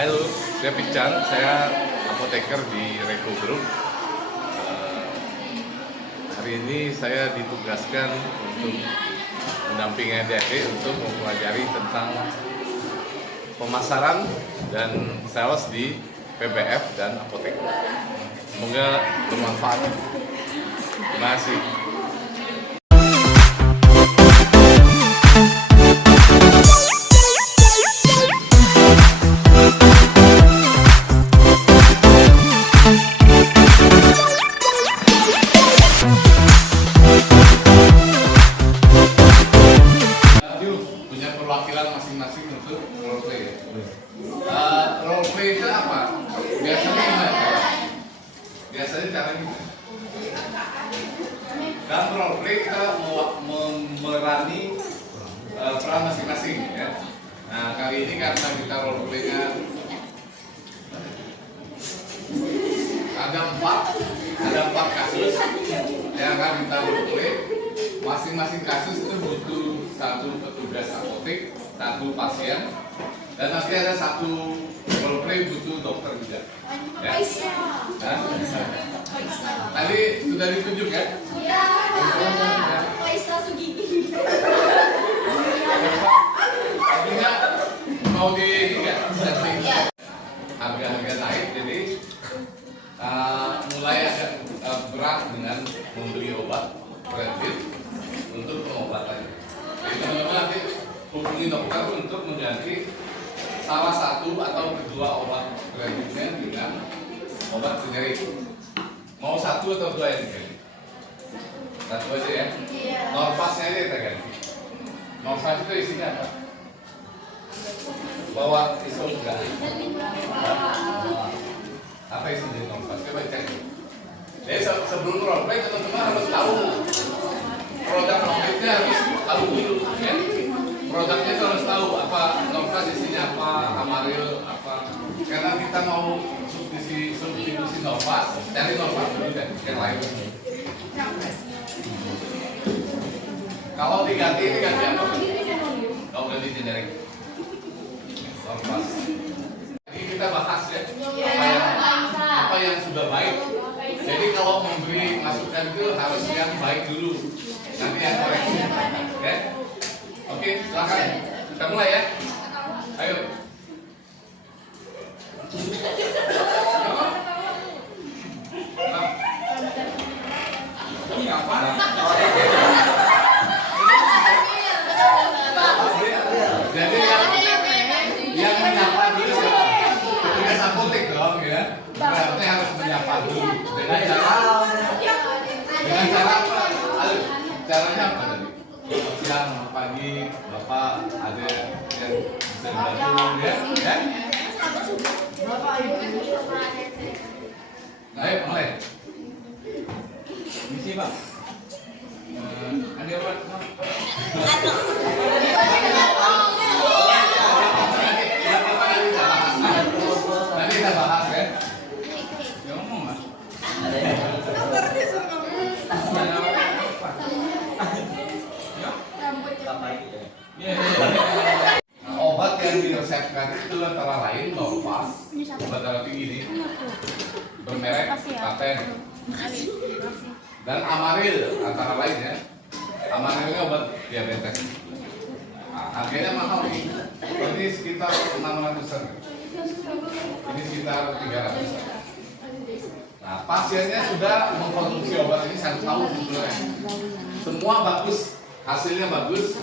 Halo, saya Pican, saya apoteker di Reko Group. Hari ini saya ditugaskan untuk mendampingi adik-adik untuk mempelajari tentang pemasaran dan sales di PBF dan apotek. Semoga bermanfaat. Terima kasih. Punya perwakilan masing-masing untuk role play. Role play itu apa? Biasanya gimana? Biasanya caranya gimana? Dalam role play kita memerani peran masing-masing ya. Nah kali ini karena kita role playnya ada empat kasus yang akan kita role play. Masing-masing kasus itu butuh satu petugas apotek, satu pasien, dan nanti ada satu role play butuh dokter juga. Ya. Tadi sudah ditunjuk kan? Iya. Faisal Sugigi. Artinya mau di setting harga-harga naik, jadi mulai agak berat dengan membeli obat kredit untuk pengobatannya. Jadi teman-teman nanti hubungi dokter untuk mengganti salah satu atau kedua obat kreditnya dengan obat generik. Mau satu atau dua yang diganti? Satu aja ya. Norpasnya aja kita ganti. Norpas itu isinya apa? Bawa iso enggak? Apa isinya Norpas? Coba cek. Jadi sebelum role play teman-teman harus tahu produk konkretnya, harus tahu dulu ya. Produknya itu harus tahu apa Norpas isinya apa, Amaril apa. Karena kita mau substitusi Norpas, cari Norpas dulu kan yang lain. Kalau diganti apa? Kalau ganti generik Norpas. Ini kita bahas ya apa yang sudah baik. Jadi kalau memberi masukan itu harus yang baik dulu, nanti yang koreksi. Ya? Oke, silakan. Kita mulai ya. Ayo. Ini apa? Jadi yang menyapa dulu siapa? Petugas apotek dong ya. Berarti harus menyapa dulu dengan cara apa? Caranya apa tadi? Siang, pagi, bapak ada yang bisa dibantu ya? Ayo mulai. Misi bang. Ada apa? Nanti kita bahas ya. Ya ngomong mas. Obat yang diresepkan itu antara lain Norpas, obat darah tinggi ini bermerek paten, dan Amaril antara lain ya. Amaril obat diabetes. Nah, harganya mahal nih. Ini sekitar 600-an. Ini sekitar 300-an. Nah, pasiennya sudah mengkonsumsi obat ini 1 tahun sebelumnya. Semua bagus, hasilnya bagus,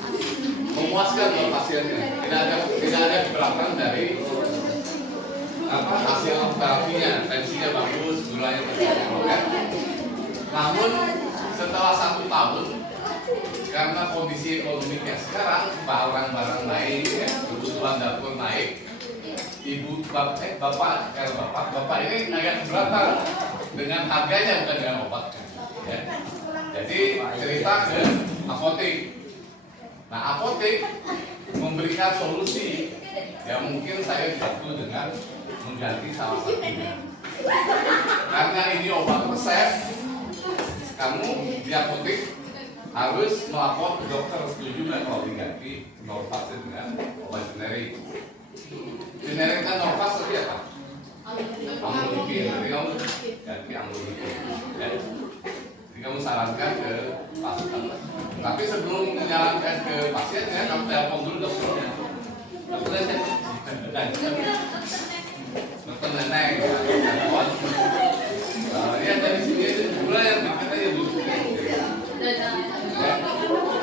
memuaskan buat pasiennya. Tidak ada keberatan dari hasil terapinya, tensinya bagus, gulanya bagus. Namun setelah 1 tahun, karena kondisi ekonominya sekarang, barang-barang naik, ya, kebutuhan dapur naik, bapak ini agak keberatan dengan harganya bukan dengan obatnya. Ya. Jadi cerita ke apotek. Nah apotek memberikan solusi yang mungkin saya bantu dengan mengganti salah satunya. Karena ini obat resep, kamu di apotek harus melapor ke dokter setuju nggak kalau diganti Norpas dengan obat generik. Generik kan Norpas tapi amlodipin. Jadi kamu ganti amlodipin. Ya. Jadi kamu sarankan ke pasien. Tapi sebelum menyarankan ke pasiennya, kamu telepon dulu dokternya. Dokternya, dokter nenek, telepon. Ya dari sini itu gula yang dekat aja dulu.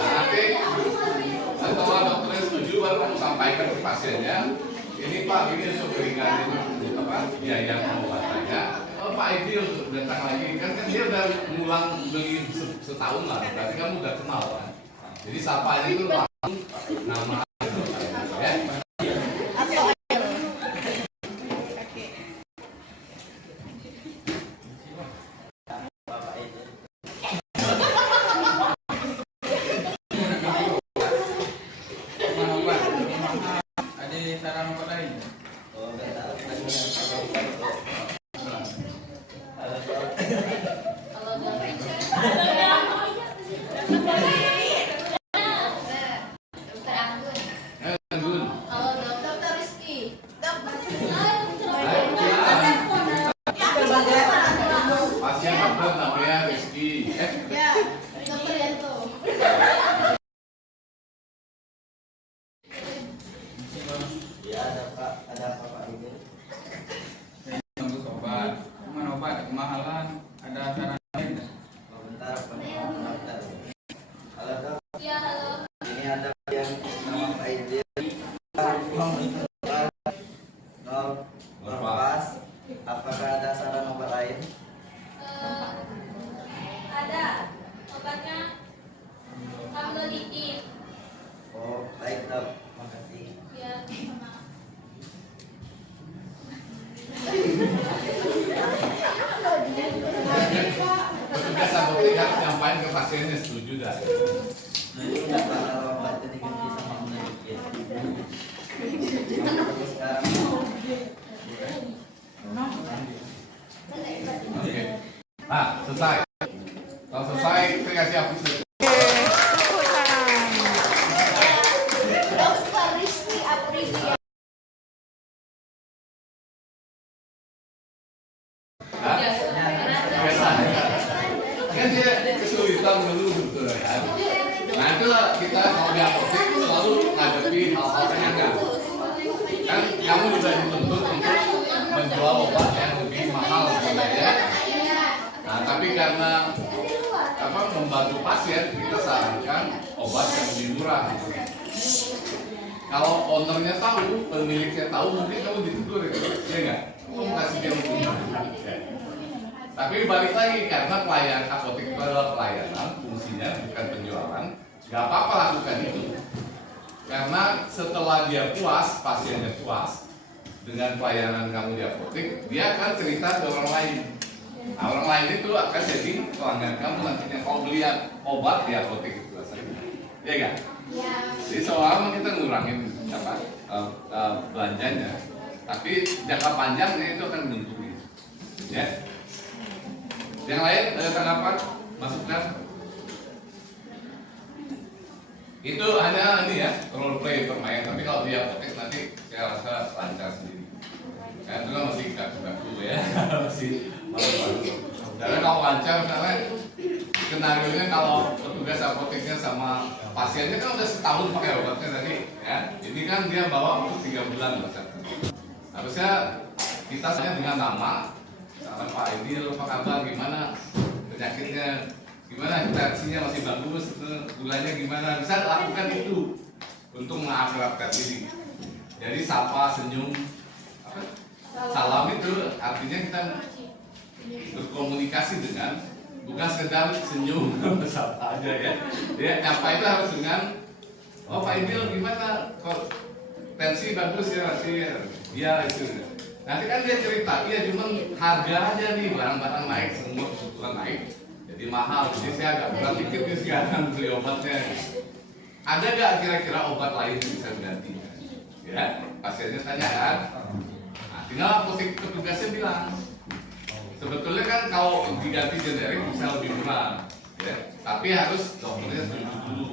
Nanti setelah dokternya setuju baru kamu sampaikan ke pasiennya. Ini Pak, ini untuk ringanin biaya pengobatannya. Pak Edi untuk datang lagi kan dia udah ngulang beli setahun lah, berarti kamu udah kenal kan. Jadi sapanya itu langsung nama ya. Pasien dokter namanya Rizky. Ya, dokter Yanto. Ya ada Pak, ada apa Pak ini? Untuk obat, mana obat kemahalan, ada saran lain? Oh, bentar, bentar. Halo dok, Ya, halo. ini ada yang nama Pak Idil. Nol, pas. Apakah ada saran obat lain? Ada obatnya amlodipin. Oh, baik dok, makasih. Ya, sama. Petugas apotek harus nyampain ke pasiennya setuju dah. Nah, kalau obatnya diganti sama menariknya. Sekarang Oke. Nah, selesai. Kalau selesai, kita kasih apresiasi. Dokter Rizky Aprilia. Hah? Biasa. Kan dia kesulitan dulu gitu kan. Nah itulah kita kalau di apotek selalu ngadepi hal-hal penyangga. Kan kamu juga dituntut untuk menjual obat yang lebih mahal gitu ya. Nah tapi karena membantu pasien, kita sarankan obat yang lebih murah. Kalau ownernya tahu, pemiliknya tahu, mungkin kamu ditegur gitu, ya nggak? Kamu kasih dia murah. Tapi balik lagi karena pelayanan apotek itu adalah pelayanan, fungsinya bukan penjualan. Nggak apa-apa lakukan itu. Karena setelah dia puas, pasiennya puas dengan pelayanan kamu di apotek, dia akan cerita ke orang lain. Nah, orang lain itu akan jadi pelanggan kamu nantinya kalau beli obat di apotek itu rasanya, ya kan? Ya. Jadi seolah-olah kita ngurangin belanjanya, tapi jangka panjangnya itu akan menguntungkan. Ya. Yang lain ada tanggapan, masukan? Itu hanya ini ya, role play permain. Tapi kalau di apotek nanti saya rasa lancar sendiri. Kan itu kan masih kaku-kaku ya, masih malu-malu. Karena kalau lancar, karena skenario-nya kalau petugas apoteknya sama pasiennya kan udah setahun pakai obatnya tadi, ya. Ini kan dia bawa untuk 3 bulan bahasa. Harusnya kita hanya dengan nama, misalnya Pak Idil, apa kabar, gimana penyakitnya, gimana tensinya masih bagus, gulanya gimana, bisa lakukan itu untuk mengakrabkan diri. Jadi sapa, senyum, salam itu artinya kita berkomunikasi dengan, bukan sekedar senyum sapa aja ya. Dia nyapa itu harus dengan, oh Pak Idil gimana, kok tensi bagus ya masih ya, iya itu. Nanti kan dia cerita, iya cuma harga aja nih barang-barang naik, semua kebutuhan naik, jadi mahal. Jadi saya agak berat dikit nih sekarang beli obatnya. Ada nggak kira-kira obat lain yang bisa menggantinya? Ya, pasiennya tanya kan. Nah, tinggal apotek petugasnya bilang, sebetulnya kan kalau diganti generik bisa lebih murah, ya. Tapi harus dokternya setuju dulu.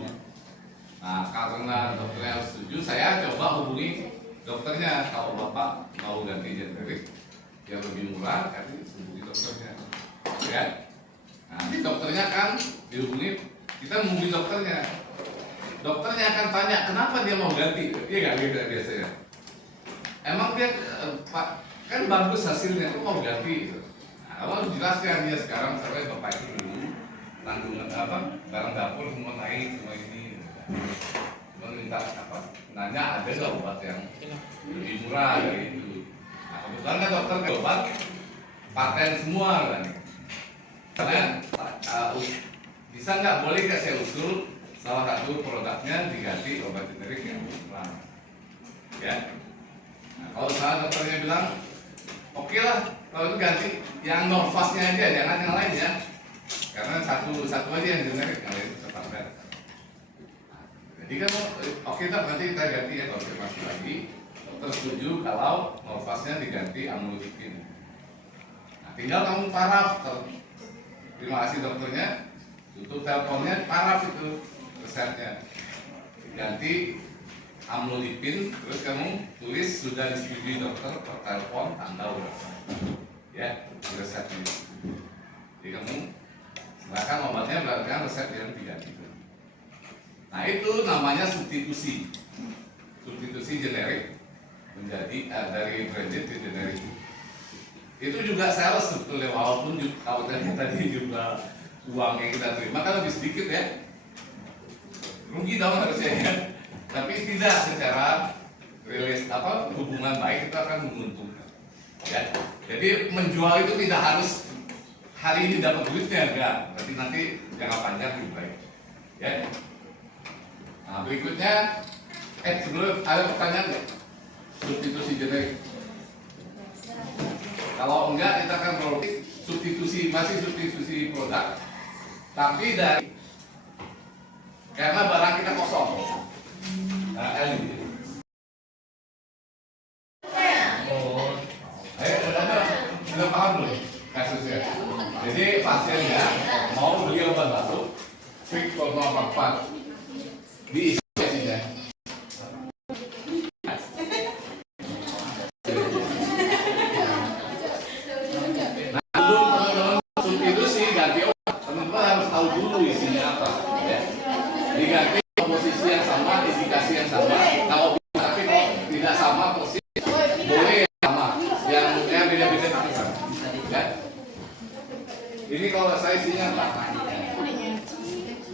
Nah, karena dokternya harus setuju, saya coba hubungi dokternya kalau bapak mau ganti generik. yang lebih murah, kasih hubungi dokternya, ya. Nah, di dokternya kan dihubungi, kita menghubungi dokternya. Dokternya akan tanya kenapa dia mau ganti, iya nggak gitu biasanya. Emang dia Pak kan bagus hasilnya, kok mau ganti gitu. Nah, kamu harus jelaskan dia sekarang sampai bapak itu dulu tanggungan apa barang dapur semua naik semua ini. Meminta apa? Nanya ada nggak obat yang lebih murah dari itu. Nah, kebetulan kan dokter ke obat paten semua kan. Karena bisa nggak boleh nggak saya usul salah satu produknya diganti obat generik yang lebih murah. Ya. Nah, kalau salah dokternya bilang oke lah kalau itu ganti yang Norvasnya aja, jangan yang lain ya. Karena satu aja yang generik, yang lain cepat beres. Jadi kan oke dok, nanti kita ganti ya konfirmasi lagi. Dokter setuju kalau Norvasnya diganti amlodipin. Nah, tinggal kamu paraf. Terima kasih dokternya. Tutup teleponnya, paraf itu resepnya. Ganti amlodipin, terus kamu tulis sudah disetujui dokter per telepon tanggal berapa. Ya, di resepnya. Jadi kamu silakan obatnya berdasarkan resep yang diganti. Nah itu namanya substitusi generik menjadi dari branded ke generik. Itu juga sales sebetulnya, walaupun kalau tadi juga uang yang kita terima kan lebih sedikit ya, rugi dong harusnya ya. Tapi tidak secara hubungan baik itu akan menguntungkan. Ya. Jadi menjual itu tidak harus hari ini dapat duitnya, enggak. Berarti nanti jangka panjang lebih baik. Ya. Nah berikutnya, sebelum ada pertanyaan nggak? Substitusi generik. Kalau enggak kita akan produk masih substitusi produk, tapi dari karena barang kita kosong. Nah, ini. Sudah paham belum kasusnya? Jadi pasiennya mau beli obat batuk, fix 044. Diisi isinya. Nah, dulu substitusi ganti obat, teman-teman harus tahu dulu isinya apa. Ya. Diganti posisi yang sama, indikasi yang sama. Kalau tapi kalau tidak sama posisi, boleh sama. Yang beda-beda bisa. Ya. Ini kalau saya isinya apa?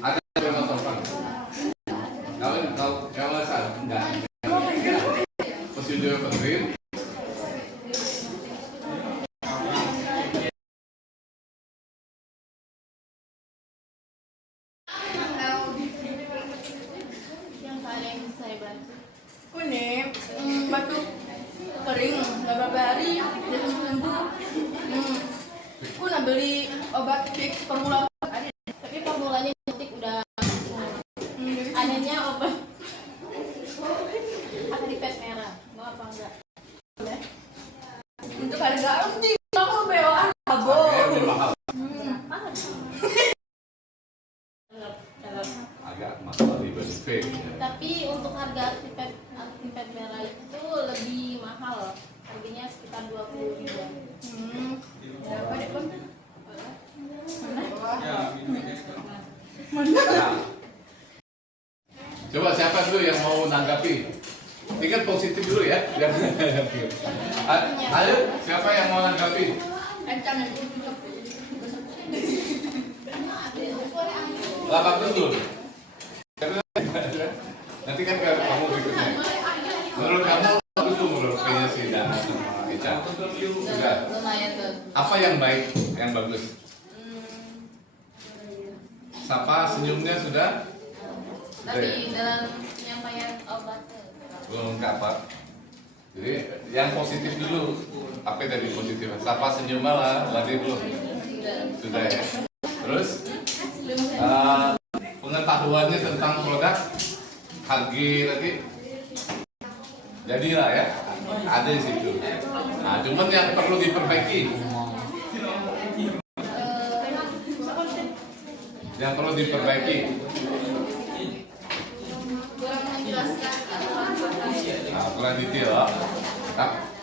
Ada yang nonton. Kalau saya enggak, prosedur penting. Yang paling saya bantu. Ini batuk kering beberapa hari dia sembuh. Aku nak beli obat fix formula. Tapi formulanya cantik udah. Adanya obat Akripet merah. Mau apa enggak? Untuk harga nanti kamu bewa abo. Lebih mahal. Mahal. Agak mahal dibanding fake. Tapi untuk harga Akripet merah itu lebih mahal. Harganya sekitar 20 ribuan. Berapa deh pun? Ya, Nah, coba siapa dulu yang mau nanggapi? Ini kan positif dulu ya. Ayo, siapa yang mau nanggapi? Lapak dulu. Nanti kan kamu berikutnya. Menurut kamu itu menurut kayaknya si Dana sama Eca. Enggak. Apa yang baik, yang bagus? Sapa senyumnya sudah? Tapi dalam penyampaian obatnya Belum kapan. Jadi yang positif dulu. Apa dari positif? Sapa senyum malah, lagi belum? Sudah ya. Terus pengetahuannya tentang produk harga lagi. Jadilah ya. Ada di situ. Nah, cuman yang perlu diperbaiki. Yang perlu diperbaiki. kurang menjelaskan Nah, kurang detail.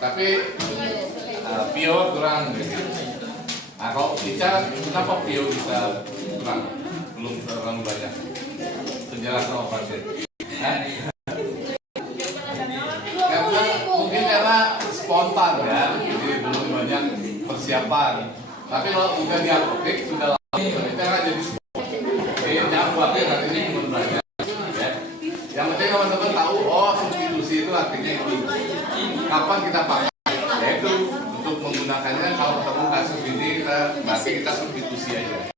Tapi Pio kurang. Nah kalau Ica, kenapa Pio bisa kurang? Belum terlalu banyak. Penjelasan sama pasien. Karena mungkin karena spontan ya, jadi belum banyak persiapan. Tapi kalau udah di apotek sudah lama, kita nggak jadi spontan. Jadi jangan khawatir nanti ini belum banyak. Ya. Yang penting teman-teman tahu, oh substitusi itu artinya ini. Kapan kita pakai? Yaitu untuk menggunakannya kalau ketemu kasus ini, berarti kita substitusi aja.